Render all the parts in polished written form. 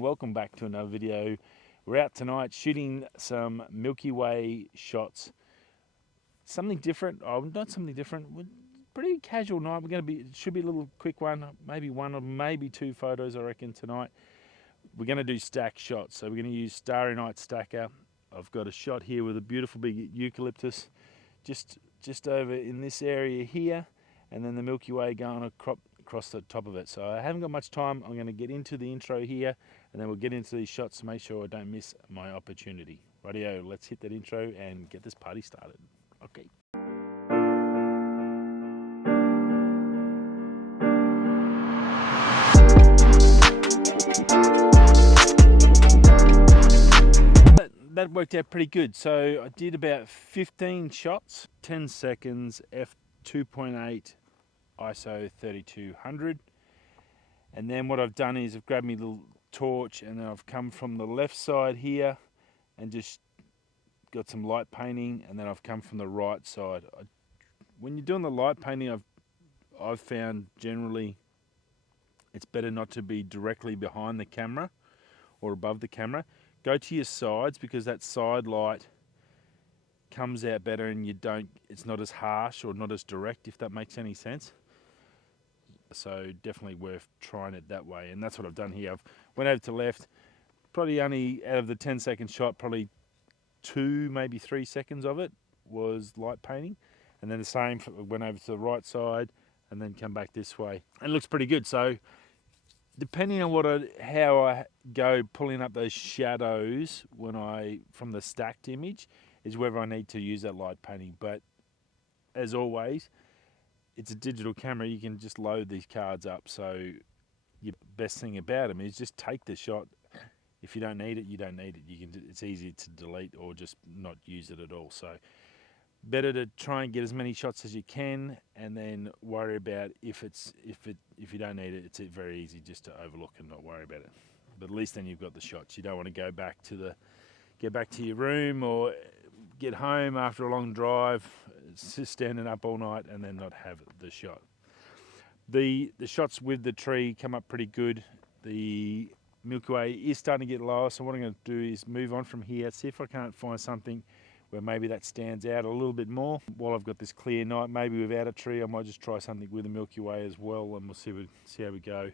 welcome back to another video. We're out tonight shooting some Milky Way shots. Something different, not something different, pretty casual night. It should be a little quick one, maybe one or maybe two photos I reckon tonight. We're going to do stack shots, so we're going to use Starry Night Stacker. I've got a shot here with a beautiful big eucalyptus just over in this area here, and then the Milky Way going across the top of it. So I haven't got much time. I'm going to get into the intro here, and then we'll get into these shots to make sure I don't miss my opportunity. Rightio, let's hit that intro and get this party started. Okay. That worked out pretty good. So I did about 15 shots, 10 seconds, f2.8, ISO 3200. And then what I've done is I've grabbed my little torch and then I've come from the left side here and just got some light painting, and then I've come from the right side. When you're doing the light painting, I've found generally it's better not to be directly behind the camera or above the camera. Go to your sides, because that side light comes out better and it's not as harsh or not as direct, if that makes any sense. So definitely worth trying it that way, and that's what I've done here. I've went over to left, probably only out of the 10-second shot, probably 2, maybe 3 seconds of it was light painting, and then the same, went over to the right side and then come back this way. It looks pretty good. So depending on how I go pulling up those shadows from the stacked image is whether I need to use that light painting. But as always, it's a digital camera. You can just load these cards up. So the best thing about them is just take the shot. If you don't need it, you don't need it. It's easy to delete or just not use it at all. So better to try and get as many shots as you can, and then worry about if you don't need it. It's very easy just to overlook and not worry about it. But at least then you've got the shots. You don't want to get back to your room or get home after a long drive, just standing up all night and then not have the shot. The shots with the tree come up pretty good. The Milky Way is starting to get lower, so what I'm going to do is move on from here, see if I can't find something where maybe that stands out a little bit more. While I've got this clear night, maybe without a tree, I might just try something with the Milky Way as well, and we'll see how we go.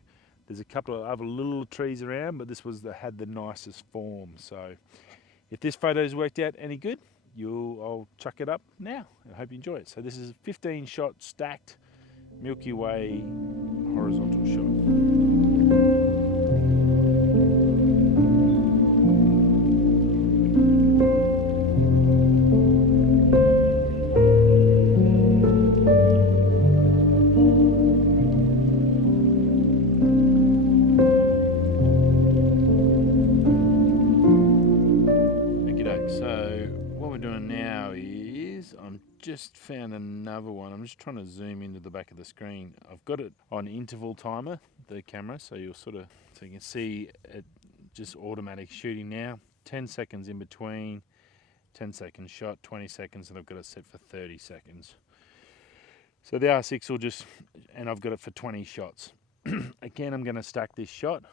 There's a couple of other little trees around, but this had the nicest form. So if this photo's worked out any good, I'll chuck it up now. I hope you enjoy it. So this is a 15 shot stacked Milky Way horizontal shot. Just found another one. I'm just trying to zoom into the back of the screen. I've got it on interval timer, the camera, so you can see it just automatic shooting now. 10 seconds in between, 10-second shot, 20 seconds, and I've got it set for 30 seconds. So the R6 and I've got it for 20 shots. Again, I'm going to stack this shot.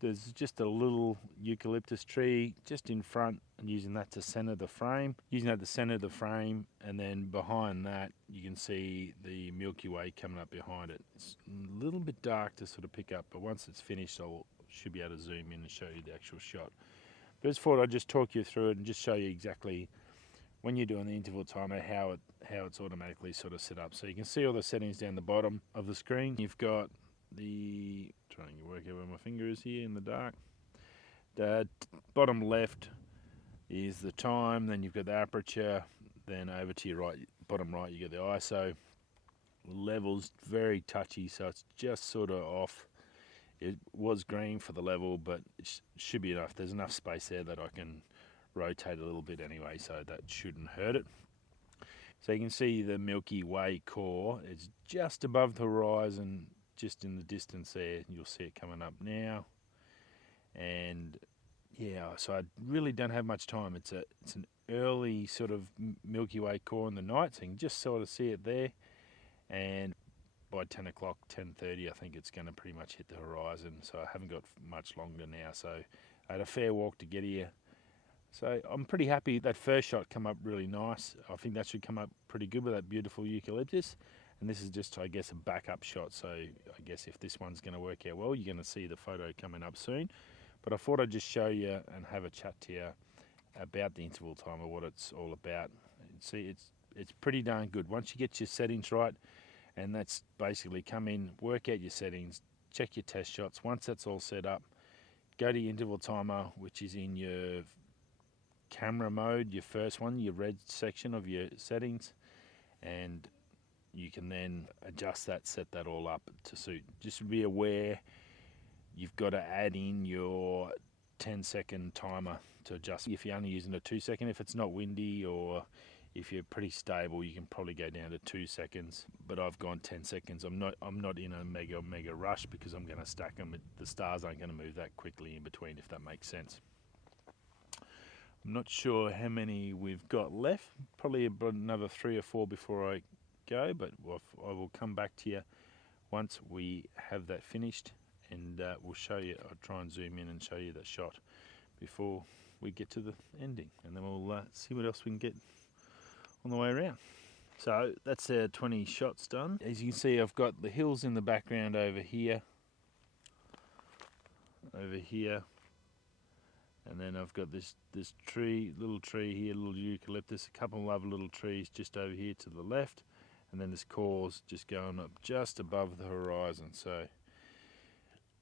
There's just a little eucalyptus tree just in front, and using that to center the frame. And then behind that, you can see the Milky Way coming up behind it. It's a little bit dark to sort of pick up, but once it's finished, should be able to zoom in and show you the actual shot. But as thought, I'd just talk you through it and just show you exactly when you're doing the interval timer how it's automatically sort of set up. So you can see all the settings down the bottom of the screen. You've got trying to work out where my finger is here in the dark. The bottom left is the time, then you've got the aperture, then over to your right, bottom right, you get the ISO. Level's very touchy, so it's just sort of off. It was green for the level, but it should be enough. There's enough space there that I can rotate a little bit anyway, so that shouldn't hurt it. So you can see the Milky Way core. It's just above the horizon, just in the distance there. You'll see it coming up now. And yeah, so I really don't have much time. It's an early sort of Milky Way core in the night, so you can just sort of see it there. And by 10 o'clock, 10:30, I think it's going to pretty much hit the horizon. So I haven't got much longer now. So I had a fair walk to get here. So I'm pretty happy. That first shot come up really nice. I think that should come up pretty good with that beautiful eucalyptus. And this is just, I guess, a backup shot. So I guess if this one's going to work out well, you're going to see the photo coming up soon. But I thought I'd just show you and have a chat to you about the interval timer, what it's all about. See, it's pretty darn good. Once you get your settings right, and that's basically come in, work out your settings, check your test shots. Once that's all set up, go to your interval timer, which is in your camera mode, your first one, your red section of your settings, and you can then adjust that, set that all up to suit. Just be aware you've got to add in your 10-second timer to adjust. If you're only using a 2-second, if it's not windy or if you're pretty stable, you can probably go down to 2 seconds. But I've gone 10 seconds. I'm not in a mega rush because I'm going to stack them. The stars aren't going to move that quickly in between, if that makes sense. I'm not sure how many we've got left. Probably about another 3 or 4 before I go, but I will come back to you once we have that finished, and we'll show you. I'll try and zoom in and show you that shot before we get to the ending, and then we'll see what else we can get on the way around. So that's 20 shots done. As you can see, I've got the hills in the background over here, and then I've got this little tree here, little eucalyptus, a couple of other little trees just over here to the left, and then this core's just going up just above the horizon. So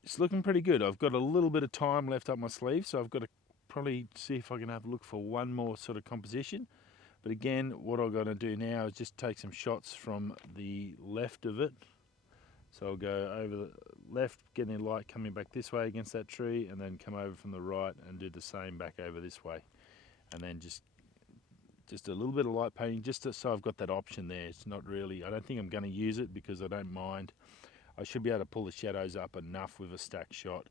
it's looking pretty good. I've got a little bit of time left up my sleeve, so I've got to probably see if I can have a look for one more sort of composition. But again, what I've got to do now is just take some shots from the left of it. So I'll go over the left, getting the light coming back this way against that tree, and then come over from the right and do the same back over this way. And then just a little bit of light painting, just so I've got that option there. It's not really, I don't think I'm going to use it because I don't mind. I should be able to pull the shadows up enough with a stack shot.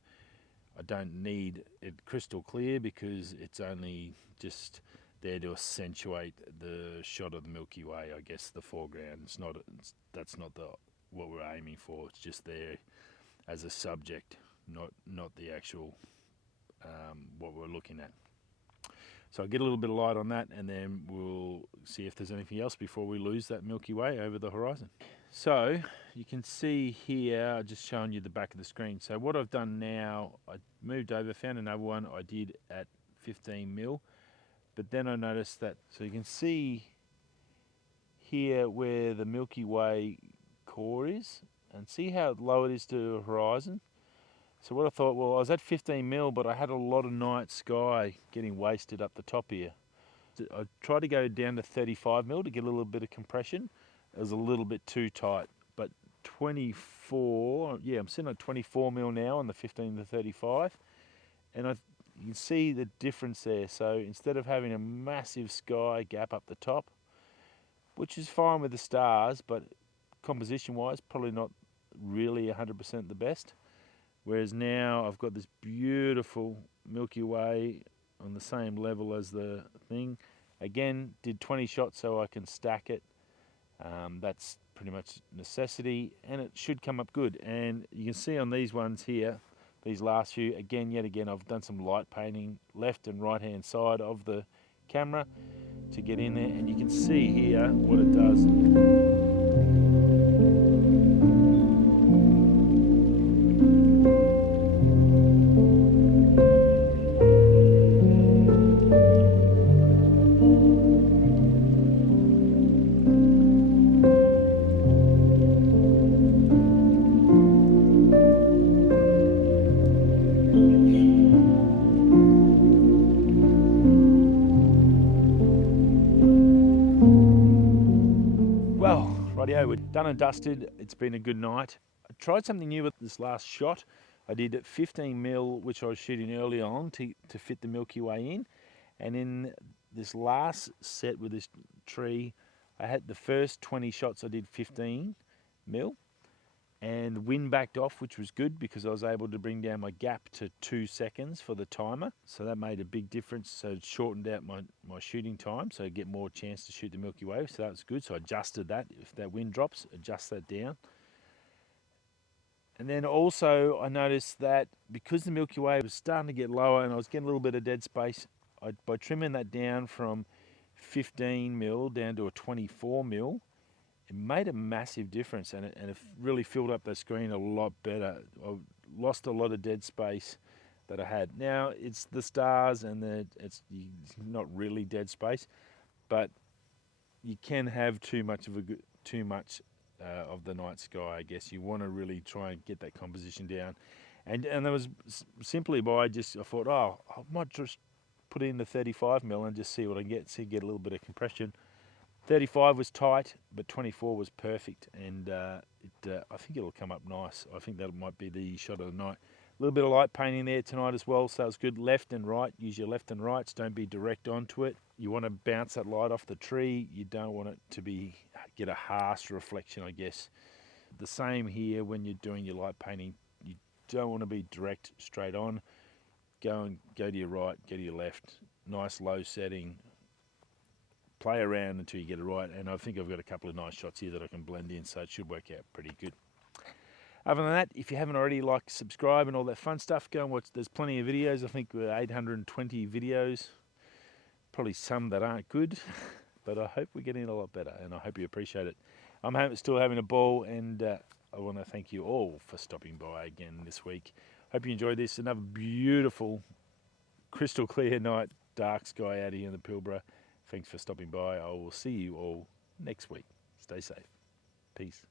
I don't need it crystal clear because it's only just there to accentuate the shot of the Milky Way, I guess, the foreground. That's not what we're aiming for. It's just there as a subject, not the actual what we're looking at. So I'll get a little bit of light on that, and then we'll see if there's anything else before we lose that Milky Way over the horizon. So you can see here, I'm just showing you the back of the screen. So what I've done now, I moved over, found another one I did at 15mm, but then I noticed that, so you can see here where the Milky Way core is, and see how low it is to the horizon. So what I thought, well, I was at 15mm, but I had a lot of night sky getting wasted up the top here. I tried to go down to 35mm to get a little bit of compression. It was a little bit too tight, but 24, yeah, I'm sitting at 24mm now on the 15 to 35, and you can see the difference there. So instead of having a massive sky gap up the top, which is fine with the stars, but composition-wise, probably not really 100% the best. Whereas now I've got this beautiful Milky Way on the same level as the thing. Again, did 20 shots so I can stack it. That's pretty much necessity, and it should come up good. And you can see on these ones here, these last few, yet again, I've done some light painting left and right hand side of the camera to get in there, and you can see here what it does. Rightio, we're done and dusted. It's been a good night. I tried something new with this last shot. I did 15mm, which I was shooting early on to fit the Milky Way in. And in this last set with this tree, I had the first 20 shots I did 15mm. And the wind backed off, which was good because I was able to bring down my gap to 2 seconds for the timer. So that made a big difference. So it shortened out my shooting time, so I get more chance to shoot the Milky Way. So that was good. So I adjusted that. If that wind drops, adjust that down. And then also I noticed that because the Milky Way was starting to get lower and I was getting a little bit of dead space, by trimming that down from 15 mil down to a 24 mil, it made a massive difference, and it really filled up the screen a lot better. I lost a lot of dead space that I had. Now it's the stars, and it's not really dead space, but you can have too much of the night sky. I guess you want to really try and get that composition down, and that was simply by I thought, oh, I might just put in the 35 mil and just see what I get. Get a little bit of compression. 35 was tight, but 24 was perfect, and I think it'll come up nice. I think that might be the shot of the night. A little bit of light painting there tonight as well, so it's good. Left and right, use your left and rights. Don't be direct onto it. You want to bounce that light off the tree. You don't want it to get a harsh reflection, I guess. The same here when you're doing your light painting. You don't want to be direct straight on. Go to your right, go to your left. Nice low setting. Play around until you get it right, and I think I've got a couple of nice shots here that I can blend in, so it should work out pretty good. Other than that, if you haven't already, like, subscribe and all that fun stuff, go and watch. There's plenty of videos. I think we're 820 videos. Probably some that aren't good, but I hope we're getting a lot better, and I hope you appreciate it. I'm still having a ball, and I want to thank you all for stopping by again this week. Hope you enjoyed this. Another beautiful, crystal clear night, dark sky out here in the Pilbara. Thanks for stopping by. I will see you all next week. Stay safe. Peace.